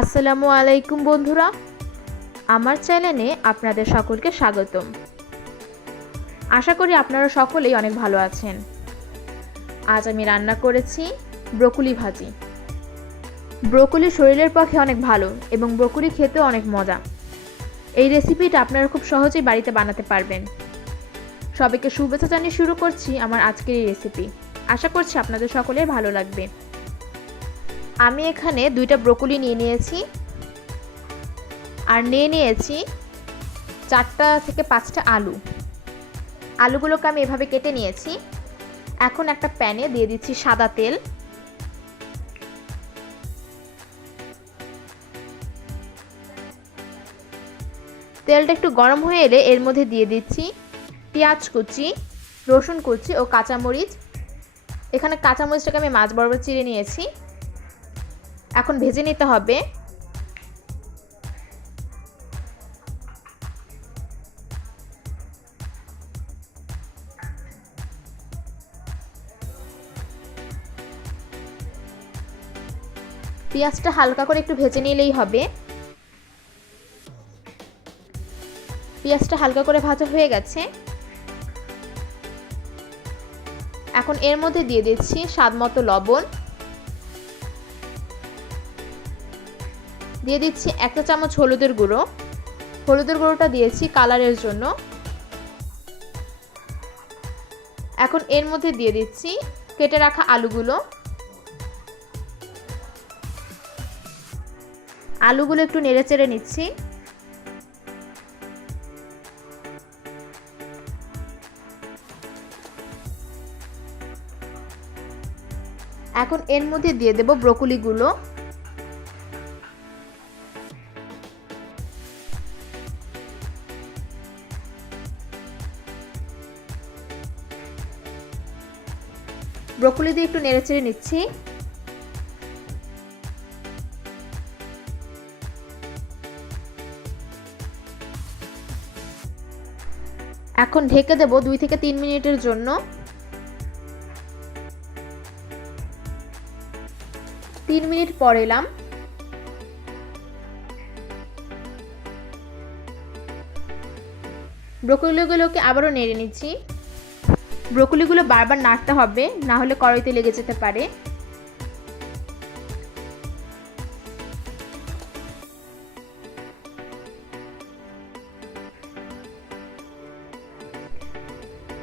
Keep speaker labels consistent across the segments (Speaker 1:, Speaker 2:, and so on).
Speaker 1: আসসালামু আলাইকুম বন্ধুরা। আমার চ্যানেলে আপনাদের সকলকে স্বাগতম। আশা করি আপনারা সকলেই অনেক ভালো আছেন। আজ আমি রান্না করেছি ব্রকুলি ভাজি। ব্রকুলি শরীরের পক্ষে অনেক ভালো এবং ব্রকুলি খেতেও অনেক মজা। এই রেসিপিটা আপনারা খুব সহজেই বাড়িতে বানাতে পারবেন। সবাইকে শুভেচ্ছা জানিয়ে শুরু করছি আমার আজকের এই রেসিপি। আশা করছি আপনাদের সকলের ভালো লাগবে। আমি এখানে দুইটা ব্রোকলি নিয়ে নিয়েছি। আর নিয়ে নিয়েছি চারটা থেকে পাঁচটা আলু। আলুগুলোকে আমি এভাবে কেটে নিয়েছি। এখন একটা প্যানে দিয়ে দিচ্ছি সাদা তেল। তেলটা একটু গরম হয়ে এলে এর মধ্যে দিয়ে দিচ্ছি পেঁয়াজ কুচি, রসুন কুচি ও কাঁচামরিচ। এখানে কাঁচামরিচটাকে আমি মাছ বরাবর চিড়ে নিয়েছি। এখন ভেজে নিতে হবে। পেঁয়াজটা হালকা করে একটু ভেজে নিলেই হবে। পেঁয়াজটা হালকা করে ভাজা হয়ে গেছে। এখন এর মধ্যে দিয়ে দিচ্ছি স্বাদ মতো লবণ। দিয়ে দিচ্ছি একটা চামচ হলুদের গুঁড়ো। হলুদের গুঁড়োটা দিয়েছি কালারের জন্য। এখন এর মধ্যে দিয়ে দিচ্ছি কেটে রাখা আলুগুলো। আলুগুলো একটু নেড়ে চেড়ে নিচ্ছি। এখন এর মধ্যে দিয়ে দেব ব্রকলিগুলো। ব্রকলি দিয়ে একটু নেড়ে চেড়ে নিচ্ছি। এখন ঢেকে দেব দুই থেকে তিন মিনিটের জন্য। তিন মিনিট পর এলাম। ব্রকলিগুলোকে আবারও নেড়ে নিচ্ছি। ব্রকলিগুলো বারবার নাড়তে হবে, না হলে কড়াইতে লেগে যেতে পারে।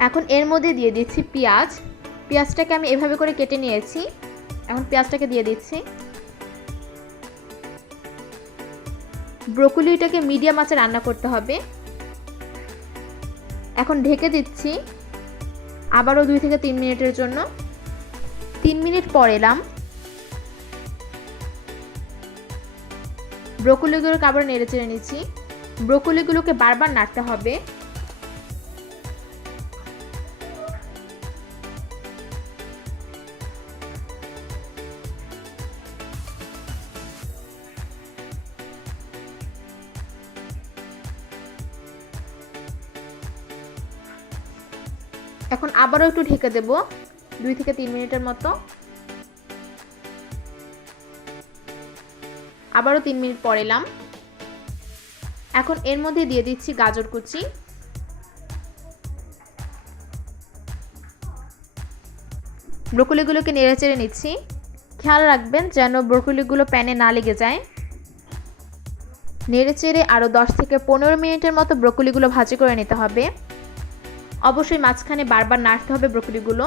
Speaker 1: এখন এর মধ্যে দিয়ে দিচ্ছি পেঁয়াজ। পেঁয়াজটাকে আমি এভাবে করে কেটে নিয়েছি। এখন পেঁয়াজটাকে দিয়ে দিচ্ছি। ব্রোকলিটাকে মিডিয়াম আঁচে রান্না করতে হবে। এখন ঢেকে দিচ্ছি আবারও দুই থেকে তিন মিনিটের জন্য। তিন মিনিট পর এলাম। ব্রোকলিগুলোকে আবার নেড়ে চেড়ে নিচ্ছি। ব্রোকলিগুলোকে বারবার নাড়তে হবে। এখন আবারও একটু ঢেকে দেব, দুই থেকে তিন মিনিটের মতো। আবারও তিন মিনিট পর এলাম। এখন এর মধ্যে দিয়ে দিচ্ছি গাজর কুচি। ব্রকুলিগুলোকে নেড়ে চেড়ে নিচ্ছি। খেয়াল রাখবেন যেন ব্রকুলিগুলো প্যানে না লেগে যায়। নেড়ে চেড়ে আরও দশ থেকে পনেরো মিনিটের মতো ব্রকুলিগুলো ভাজি করে নিতে হবে। অবশ্যই মাঝখানে বারবার নাড়তে হবে ব্রকলিগুলো।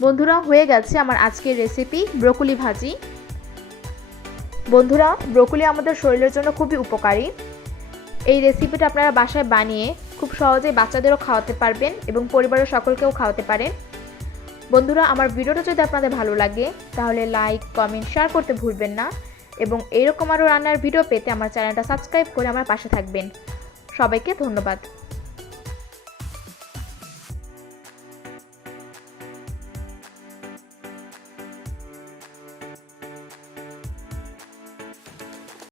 Speaker 1: বন্ধুরা, হয়ে গেছে আমার আজকের রেসিপি ব্রকলি ভাজি। বন্ধুরা, ব্রকলি আমাদের শরীরের জন্য খুবই উপকারী। এই রেসিপিটা আপনারা বাসায় বানিয়ে খুব সহজেই বাচ্চাদেরও খাওয়াতে পারবেন এবং পরিবারের সকলকেও খাওয়াতে পারেন। বন্ধুরা, আমার ভিডিওটা যদি আপনাদের ভালো লাগে, তাহলে লাইক কমেন্ট শেয়ার করতে ভুলবেন না। এবং এরকম আরও রান্নার ভিডিও পেতে আমার চ্যানেলটা সাবস্ক্রাইব করে আমার পাশে থাকবেন। সবাইকে ধন্যবাদ।